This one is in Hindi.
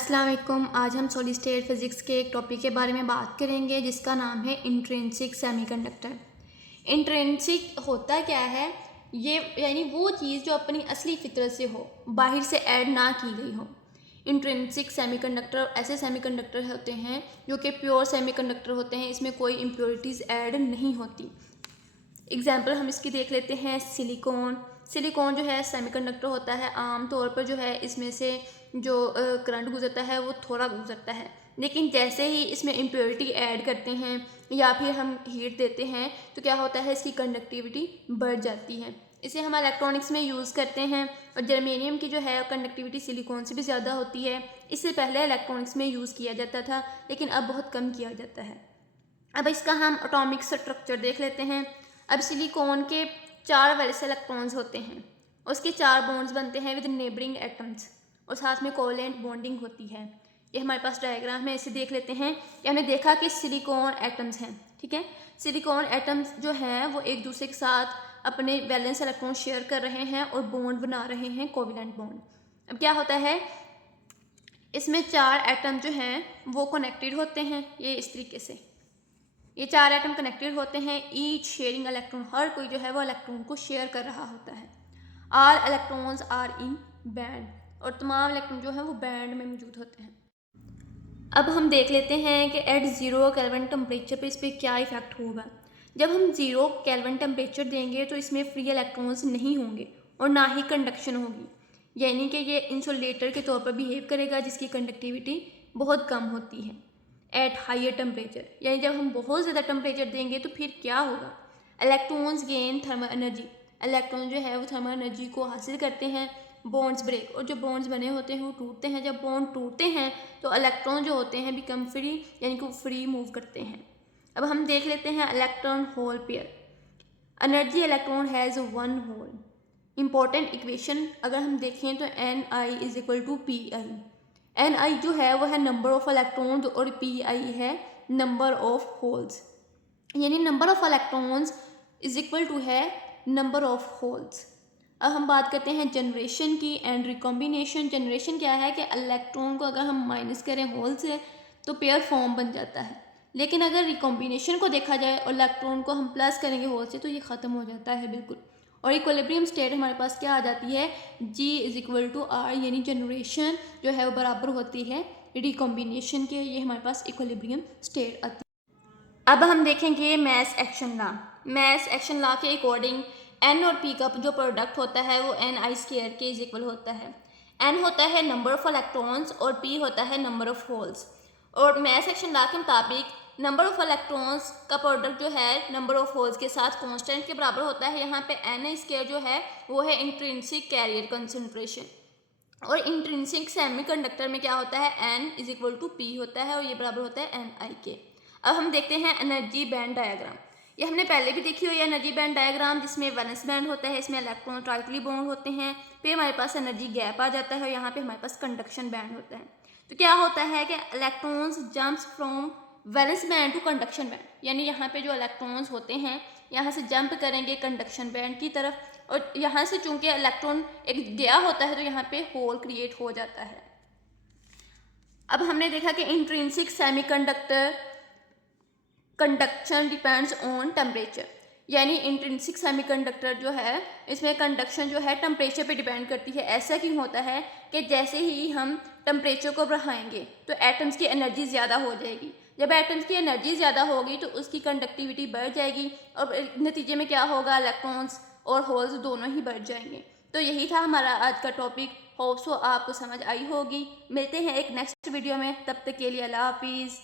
अस्सलाम वालेकुम। आज हम सॉलिड स्टेट फिज़िक्स के एक टॉपिक के बारे में बात करेंगे जिसका नाम है इंट्रिंसिक सेमीकंडक्टर। इंट्रिंसिक होता क्या है? ये यानी वो चीज़ जो अपनी असली फितरत से हो, बाहर से ऐड ना की गई हो। इंट्रिंसिक सेमीकंडक्टर ऐसे सेमीकंडक्टर होते हैं जो कि प्योर सेमीकंडक्टर होते हैं, इसमें कोई इम्प्योरिटीज़ ऐड नहीं होती। एग्जाम्पल हम इसकी देख लेते हैं। सिलिकॉन जो है सेमीकंडक्टर होता है। आम तौर पर जो है इसमें से जो करंट गुजरता है वो थोड़ा गुजरता है, लेकिन जैसे ही इसमें इम्प्योरिटी ऐड करते हैं या फिर हम हीट देते हैं तो क्या होता है, इसकी कंडक्टिविटी बढ़ जाती है। इसे हम इलेक्ट्रॉनिक्स में यूज़ करते हैं और जर्मेनियम की जो है कंडक्टिविटी सिलिकॉन से भी ज़्यादा होती है। इससे पहले इलेक्ट्रॉनिक्स में यूज़ किया जाता था, लेकिन अब बहुत कम किया जाता है। अब इसका हम एटॉमिक स्ट्रक्चर देख लेते हैं। अब सिलिकॉन के 4 वैलेंस इलेक्ट्रॉन्स होते हैं, उसके 4 बॉन्ड्स बनते हैं विद नेबरिंग एटम्स और साथ में कोवैलेंट बॉन्डिंग होती है। ये हमारे पास डायग्राम है, इसे देख लेते हैं। ये हमने देखा कि सिलिकॉन एटम्स हैं, ठीक है। सिलिकॉन एटम्स जो हैं वो एक दूसरे के साथ अपने वैलेंस इलेक्ट्रॉन शेयर कर रहे हैं और बॉन्ड बना रहे हैं, कोवैलेंट बॉन्ड। अब क्या होता है, इसमें 4 एटम जो हैं वो कनेक्टेड होते हैं। ये इस तरीके से ये 4 एटम कनेक्टेड होते हैं, ईच शेयरिंग इलेक्ट्रॉन। हर कोई जो है वो इलेक्ट्रॉन को शेयर कर रहा होता है। All electrons are in band, और तमाम इलेक्ट्रॉन जो है वो बैंड में मौजूद होते हैं। अब हम देख लेते हैं कि एट 0 केल्विन टेम्परेचर पे इस पर क्या इफेक्ट होगा। जब हम 0 केल्विन टेम्परेचर देंगे तो इसमें फ्री इलेक्ट्रॉन्स नहीं होंगे और ना ही कंडक्शन होगी, यानी कि ये इंसुलेटर के तौर पर बिहेव करेगा जिसकी कंडक्टिविटी बहुत कम होती है एट हायर टेम्परेचर। यानी जब हम बहुत ज़्यादा टेम्परेचर देंगे तो फिर क्या होगा, electrons gain thermal energy. Electron जो है वो थर्मल एनर्जी को हासिल करते हैं। बॉन्ड्स ब्रेक, और जो बॉन्ड्स बने होते हैं वो टूटते हैं। जब बॉन्ड टूटते हैं तो इलेक्ट्रॉन जो होते हैं बिकम फ्री, यानी कि वो फ्री मूव करते हैं। अब हम देख लेते हैं electron hole pair. Energy electron has 1 hole. Important equation अगर हम देखें तो Ni is equal to P I. Ni जो है वो है नंबर ऑफ इलेक्ट्रॉन्स और Pi है नंबर ऑफ होल्स, यानी number of electrons is equal to है नंबर ऑफ होल्स। अब हम बात करते हैं जनरेशन की एंड रिकॉम्बिनेशन। जनरेशन क्या है कि इलेक्ट्रॉन को अगर हम माइनस करें होल से तो पेयर फॉर्म बन जाता है, लेकिन अगर रिकॉम्बिनेशन को देखा जाए और इलेक्ट्रॉन को हम प्लस करेंगे होल से तो ये ख़त्म हो जाता है बिल्कुल। और इक्विलिब्रियम स्टेट हमारे पास क्या आ जाती है, G is equal to R, यानी जनरेशन जो है वो बराबर होती है रिकॉम्बिनेशन के। ये हमारे पास इक्विलिब्रियम स्टेट आती है। अब हम देखेंगे mass action law. Mass action law के अकॉर्डिंग N और P का जो प्रोडक्ट होता है वो Ni स्क्वायर के इज इक्वल होता है। N होता है नंबर ऑफ इलेक्ट्रॉन्स और P होता है नंबर ऑफ होल्स। और मैस एक्शन लॉ के मुताबिक नंबर ऑफ इलेक्ट्रॉन्स का प्रोडक्ट जो है नंबर ऑफ होल्स के साथ कांस्टेंट के बराबर होता है। यहाँ पे Ni स्क्वायर जो है वो है इंट्रिंसिक कैरियर कंसंट्रेशन, और इंट्रिंसिक सेमीकंडक्टर में क्या होता है, N is equal to P होता है और ये बराबर होता है Ni के। अब हम देखते हैं एनर्जी बैंड डायग्राम। ये हमने पहले भी देखी हुई है एनर्जी बैंड डायग्राम, जिसमें वैलेंस बैंड होता है, इसमें इलेक्ट्रॉन टाइटली बॉन्ड होते हैं। फिर हमारे पास एनर्जी गैप आ जाता है और यहाँ पे हमारे पास कंडक्शन बैंड होता है। तो क्या होता है कि electrons jumps from valence band to conduction band, यानी यहाँ पे जो इलेक्ट्रॉन्स होते हैं यहाँ से जंप करेंगे कंडक्शन बैंड की तरफ, और यहाँ से चूंकि इलेक्ट्रॉन एक गया होता है तो यहाँ पे होल क्रिएट हो जाता है। अब हमने देखा कि intrinsic semiconductor conduction depends on temperature, यानी इंट्रिंसिक सेमीकंडक्टर जो है इसमें कंडक्शन जो है टेम्परेचर पे डिपेंड करती है। ऐसा क्यों होता है कि जैसे ही हम टेम्परेचर को बढ़ाएंगे तो एटम्स की एनर्जी ज़्यादा हो जाएगी। जब एटम्स की एनर्जी ज़्यादा होगी तो उसकी कंडक्टिविटी बढ़ जाएगी और नतीजे में क्या होगा, इलेक्ट्रॉन्स और होल्स दोनों ही बढ़ जाएंगे। तो यही था हमारा आज का टॉपिक। होप सो आपको समझ आई होगी। मिलते हैं एक नेक्स्ट वीडियो में, तब तक के लिए अल्लाह हाफिज़।